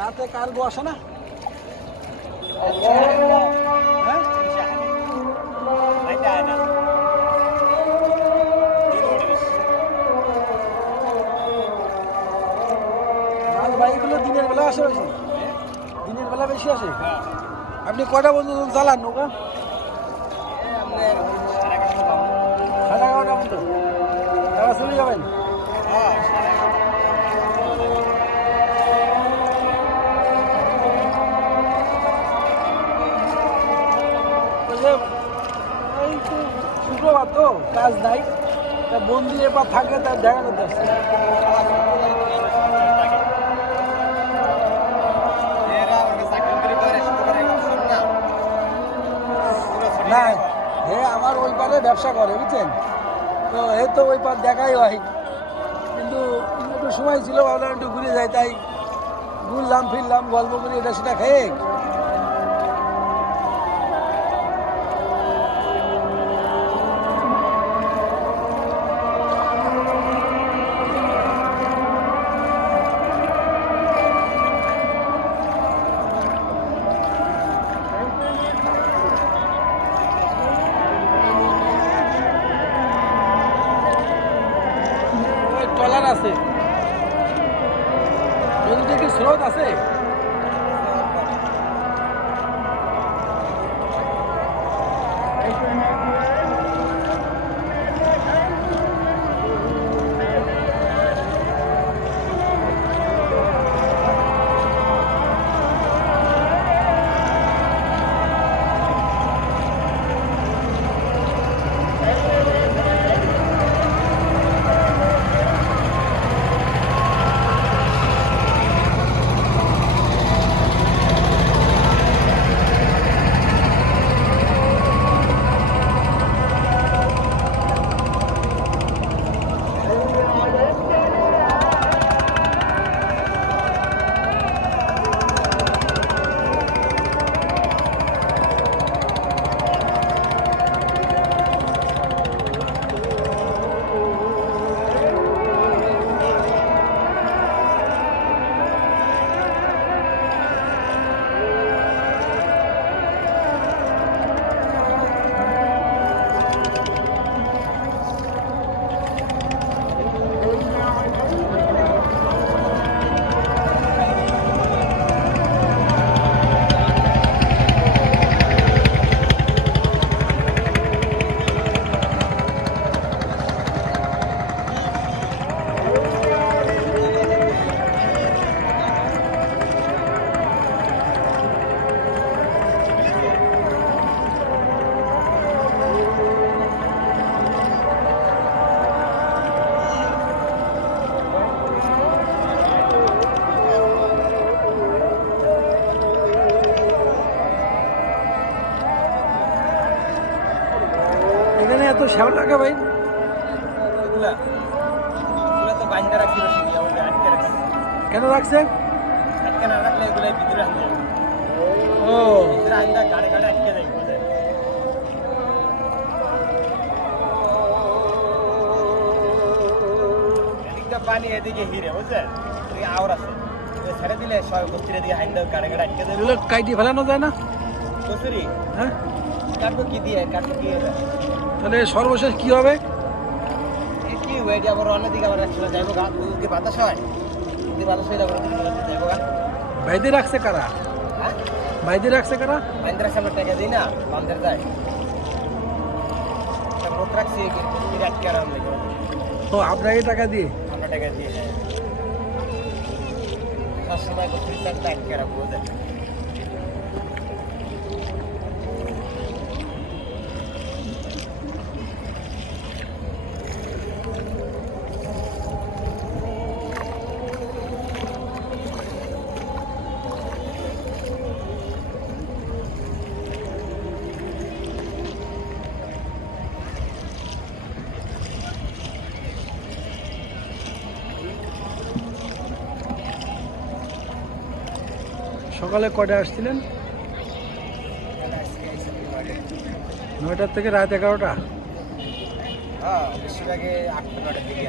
রাতে কার্গো আসে না? মাল বাইকগুলো দিনের বেলা আসে বেশি, দিনের বেলা বেশি আসে। আপনি কয়টা পর্যন্ত চালান নৌকা? 11:30 পর্যন্ত তারা চলে যাবেন। এই তো শুক্রবার তো কাজ নাই, তা বন্দি এবার থাকে, তার দেখা করতে আসছে। না, হে আমার ওই পারে ব্যবসা করে, বুঝছেন তো, এ তো ওই পার দেখাই হয়, কিন্তু একটু সময় ছিল, ভাবলাম একটু ঘুরে যাই, তাই ঘুরলাম ফিরলাম, গল্প করি, এটা সেটা খেয়ে। ট্রলার আছে, নদীতে কি স্রোত আছে? এখানে এত শ্যাওলা লাগা ভাই, কেন রাখছে? ও পানি এদিকে হিরে বুঝলেন, আওয়ার আছে, ছেড়ে দিলে সব বস্তির এদিকে হাইন্দা গাড়ে গাড়ে আটকে দেবে। কাইটি ফেলানো যায় না? বসুরি হ্যাঁ, কাটবো কি দিয়ে, কাটবো কি হবে? তাহলে সর্বশেষ কি হবে? কি হবে এটা? আবার অন্যদিকে আবার একসাথে যাইবো গা, যদি বাতাস হয়, যদি বাতাস হয়ে যাবো যাইবো গা। বাইদে রাখছে কারা? হ্যাঁ, বাইদে রাখছে কারা? বাইন্দ্রা সামনে টাকা দিই না, বান্ধের যায় রোদ রাখছি আটকে আরাম লাগে। ও আপনাকে টাকা দিয়ে? আমরা টাকা দিয়ে সবসময় করছি আটকে রাখবো। সকালে কয়টায় আসছিলেন? 9টা থেকে রাত 11টা? হ্যাঁ, বেশিরভাগে 8-9টার দিকে।